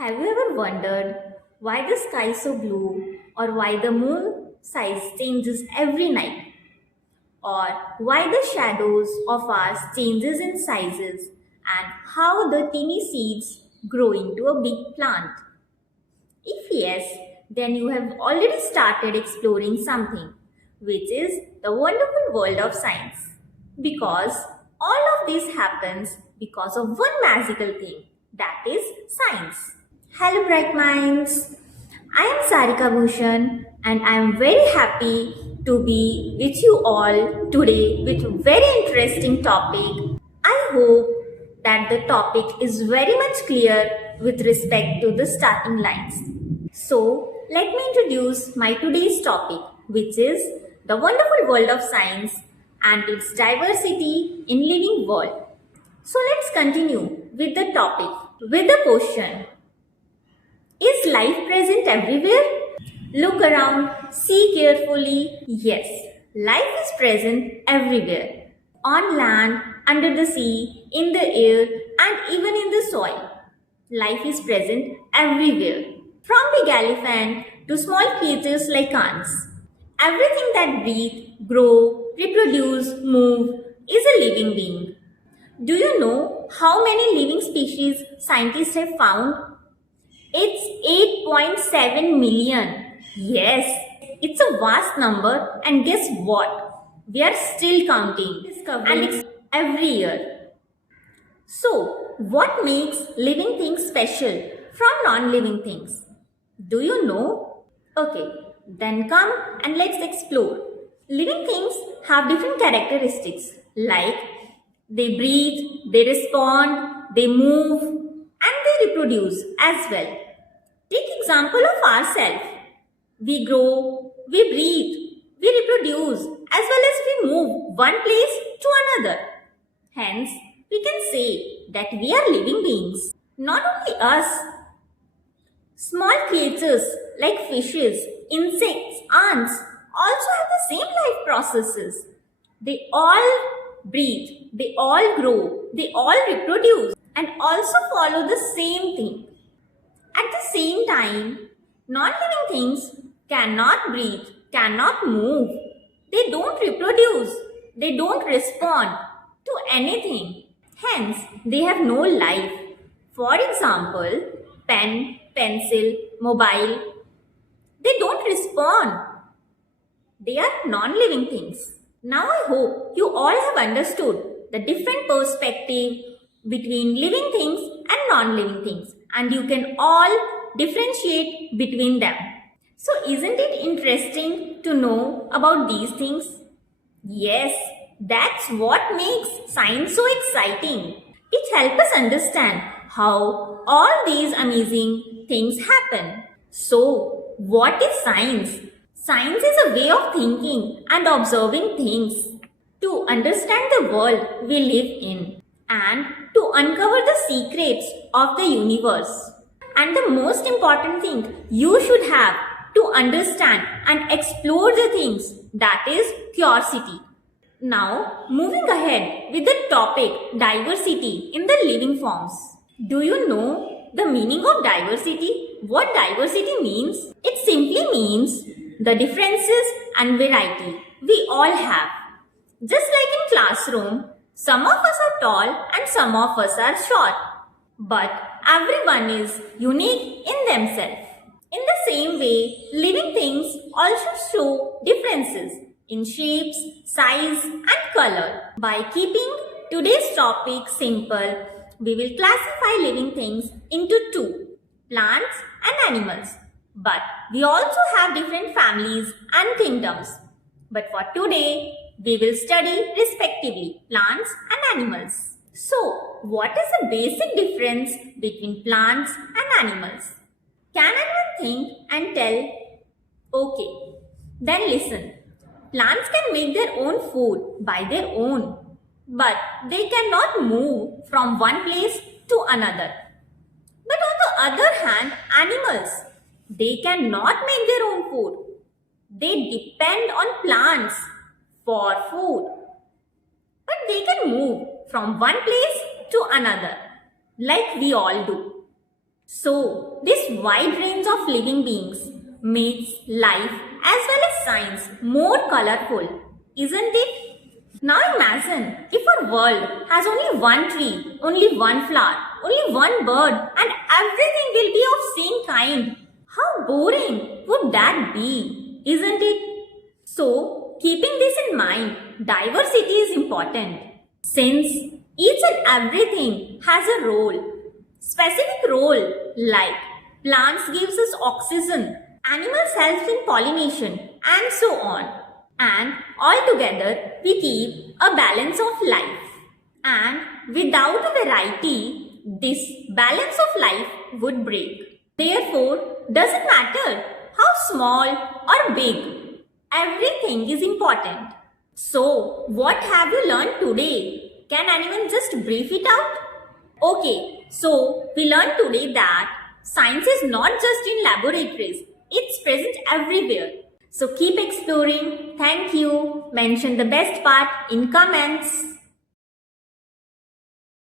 Have you ever wondered why the sky is so blue, or why the moon size changes every night, or why the shadows of ours changes in sizes, and how the teeny seeds grow into a big plant? If yes, then you have already started exploring something, which is the wonderful world of science. Because all of this happens because of one magical thing, that is science. Hello, bright minds. I am Sarika Bhushan, and I am very happy to be with you all today with a very interesting topic. I hope that the topic is very much clear with respect to the starting lines. So, let me introduce my today's topic, which is the wonderful world of science and its diversity in living world. So, let's continue with the topic with the question: is life present everywhere? Look around, see carefully. Yes, life is present everywhere. On land, under the sea, in the air, and even in the soil. Life is present everywhere. From big elephant to small creatures like ants. Everything that breathe, grow, reproduce, move is a living being. Do you know how many living species scientists have found? It's 8.7 million. Yes, it's a vast number, and guess what? We are still counting and it's every year. So, what makes living things special from non-living things? Do you know? Okay, then come and let's explore. Living things have different characteristics like they breathe, they respond, they move, and they reproduce as well. Take example of ourselves. We grow, we breathe, we reproduce, as well as we move one place to another. Hence, we can say that we are living beings. Not only us, small creatures like fishes, insects, ants also have the same life processes. They all breathe, they all grow, they all reproduce, and also follow the same thing. At the same time, non-living things cannot breathe, cannot move. They don't reproduce. They don't respond to anything. Hence, they have no life. For example, pen, pencil, mobile. They don't respond. They are non-living things. Now I hope you all have understood the different perspective between living things and non-living things, and you can all differentiate between them. So isn't it interesting to know about these things? Yes, that's what makes science so exciting. It helps us understand how all these amazing things happen. So, what is science? Science is a way of thinking and observing things to understand the world we live in and to uncover the secrets of the universe. And the most important thing you should have to understand and explore the things, that is curiosity. Now, moving ahead with the topic diversity in the living forms. Do you know the meaning of diversity? What diversity means? It simply means the differences and variety we all have. Just like in classroom, some of us are tall and some of us are short. But everyone is unique in themselves. In the same way, living things also show differences in shapes, size, and color. By keeping today's topic simple, we will classify living things into two, plants and animals. But we also have different families and kingdoms. But for today, we will study respectively plants and animals. So, what is the basic difference between plants and animals? Can anyone think and tell? Okay, then listen. Plants can make their own food by their own, but they cannot move from one place to another. But on the other hand, animals, they cannot make their own food. They depend on plants for food. But they can move from one place to another, like we all do. So, this wide range of living beings makes life as well as science more colorful, isn't it? Now imagine if our world has only one tree, only one flower, only one bird, and everything will be of same kind. How boring would that be, isn't it? So, keeping this in mind, diversity is important. Since each and everything has a role, specific role like plants gives us oxygen, animals helps in pollination and so on. And altogether we keep a balance of life. And without a variety, this balance of life would break. Therefore, doesn't matter how small or big, everything is important. So, what have you learned today? Can anyone just brief it out? Okay, so we learned today that science is not just in laboratories, it's present everywhere. So keep exploring. Thank you. Mention the best part in comments.